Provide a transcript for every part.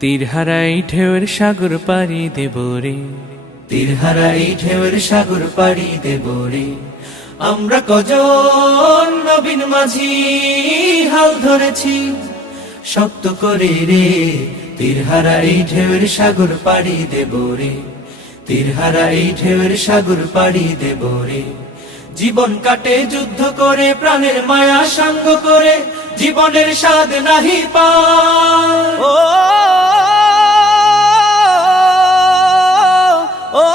তীরহারাই ঢেউয়ের সাগর পাড়ি দেব রে, তীরহারাই ঢেউয়ের সাগর পাড়ি দেব রে। আমরা কজন নবীন মাঝি হাল ধরেছি শক্ত করে রে, তীরহারাই ঢেউয়ের সাগর পাড়ি দেব রে, তীরহারাই ঢেউয়ের সাগর পাড়ি দেব রে। জীবন কাটে যুদ্ধ করে, প্রাণের মায়া সাঙ্গ করে, জীবনের স্বাদ নাহি পায়। ও ও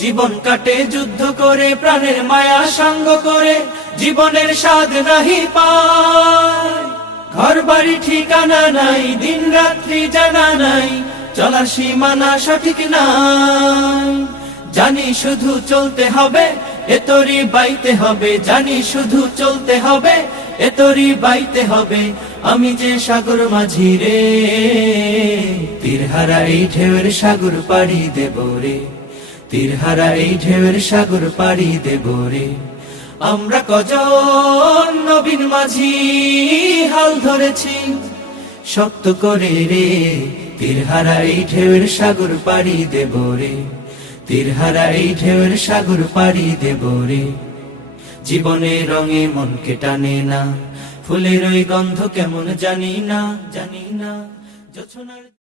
জীবন কাটে যুদ্ধ করে, প্রাণের মায়া সাঙ্গ করে, জীবনের স্বাদ নাহি পায়। ঘর বাড়ি ঠিকানা নাই, দিন রাত্রি জানা নাই, চলার সীমানা সঠিক নাই। জানি শুধু চলতে হবে, এতরি বাইতে হবে, জানি শুধু চলতে হবে, এতরি বাইতে হবে। আমি যে সাগর মাঝি রে, তীরহারাই ঢেউয়ের সাগর পাড়ি দেব রে, তীরহারাই ঢেউয়ের সাগর পাড়ি দেব রে। আমরা কজন নবীন মাঝি হাল ধরেছি শক্ত করে রে, তীরহারাই ঢেউয়ের সাগর পাড়ি দেব রে, তীরহারাই ঢেউয়ের সাগর পাড়ি দেব রে। জীবনের রঙে মনকে টানে না, ফুলের ওই গন্ধ কেমন জানি না, জানি না। জোছনার